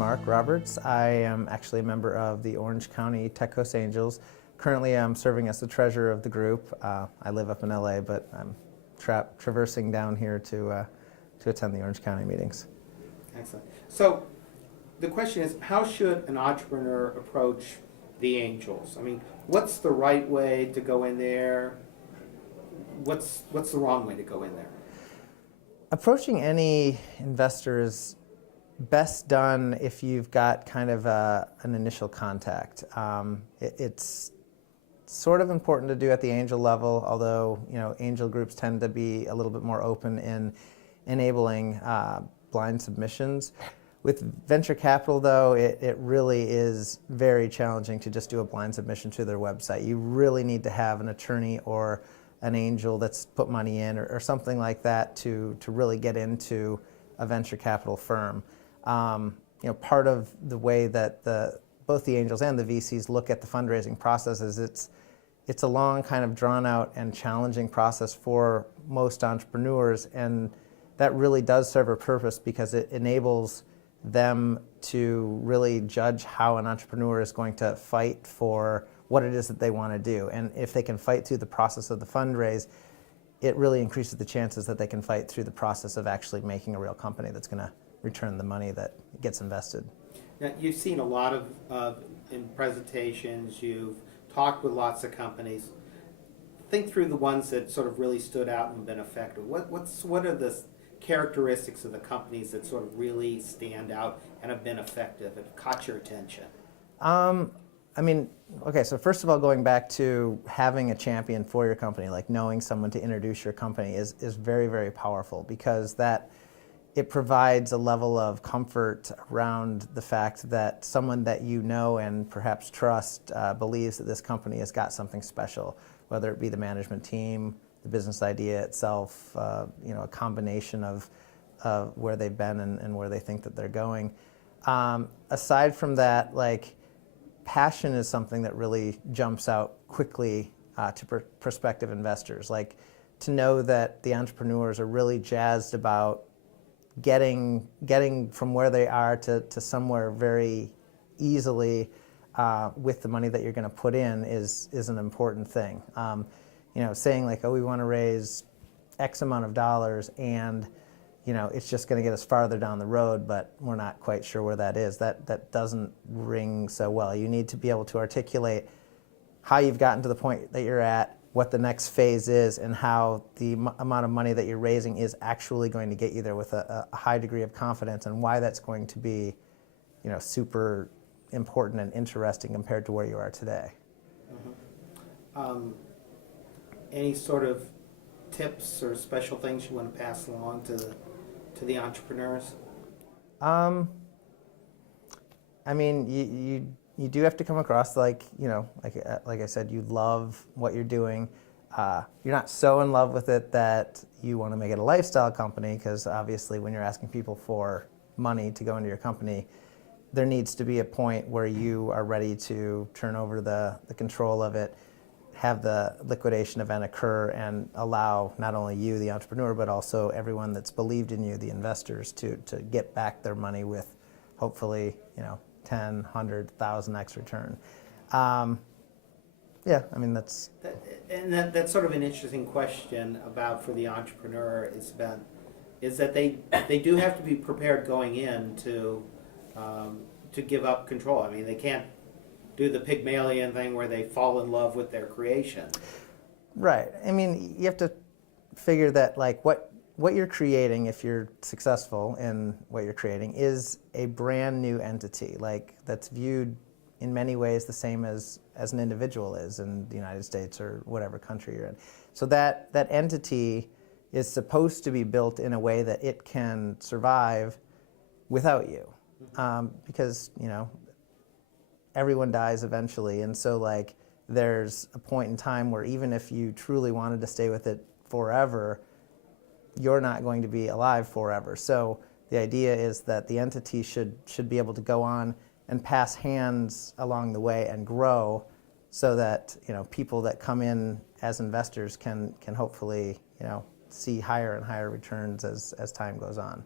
Mark Roberts. I am actually a member of the Orange County Tech Coast Angels. Currently, I'm serving as the treasurer of the group. I live up in LA, but I'm traversing down here to attend the Orange County meetings. Excellent. So the question is, how should an entrepreneur approach the Angels? I mean, what's the right way to go in there? What's the wrong way to go in there? Approaching any investor is best done if you've got kind of an initial contact. It's sort of important to do at the angel level, although angel groups tend to be a little bit more open in enabling blind submissions. With venture capital, though, it really is very challenging to just do a blind submission to their website. You really need to have an attorney or an angel that's put money in or something like that to really get into a venture capital firm. Part of the way that both the angels and the VCs look at the fundraising process is it's a long, kind of drawn out and challenging process for most entrepreneurs, and that really does serve a purpose because it enables them to really judge how an entrepreneur is going to fight for what it is that they want to do. And if they can fight through the process of the fundraise, it really increases the chances that they can fight through the process of actually making a real company that's going to return the money that gets invested. Now, you've seen a lot of in presentations, you've talked with lots of companies. Think through the ones that sort of really stood out and been effective. What are the characteristics of the companies that sort of really stand out and have been effective and caught your attention? Okay, so first of all, going back to having a champion for your company, like knowing someone to introduce your company is very, very powerful, because it provides a level of comfort around the fact that someone that you know and perhaps trust believes that this company has got something special, whether it be the management team, the business idea itself, a combination of where they've been and where they think that they're going. Aside from that, passion is something that really jumps out quickly to prospective investors. Like, to know that the entrepreneurs are really jazzed about getting from where they are to somewhere very easily with the money that you're going to put in is an important thing. Saying like, oh, we want to raise X amount of dollars and it's just going to get us farther down the road, but we're not quite sure where that is. That doesn't ring so well. You need to be able to articulate how you've gotten to the point that you're at, what the next phase is, and how the amount of money that you're raising is actually going to get you there with a high degree of confidence, and why that's going to be, super important and interesting compared to where you are today. Mm-hmm. Any sort of tips or special things you want to pass along to the entrepreneurs? You do have to come across like I said, you love what you're doing. You're not so in love with it that you want to make it a lifestyle company, because obviously when you're asking people for money to go into your company, there needs to be a point where you are ready to turn over the control of it, have the liquidation event occur, and allow not only you, the entrepreneur, but also everyone that's believed in you, the investors, to get back their money with hopefully 10, 100, 1,000x return. That's... That's sort of an interesting question for the entrepreneur is that they do have to be prepared going in to give up control. I mean, they can't do the Pygmalion thing where they fall in love with their creation. Right. You have to figure that what you're creating, if you're successful in what you're creating, is a brand new entity, that's viewed in many ways the same as an individual is in the United States or whatever country you're in. So that entity is supposed to be built in a way that it can survive without you, because everyone dies eventually, and so there's a point in time where even if you truly wanted to stay with it forever, you're not going to be alive forever. So the idea is that the entity should be able to go on and pass hands along the way and grow, so that people that come in as investors can hopefully see higher and higher returns as time goes on.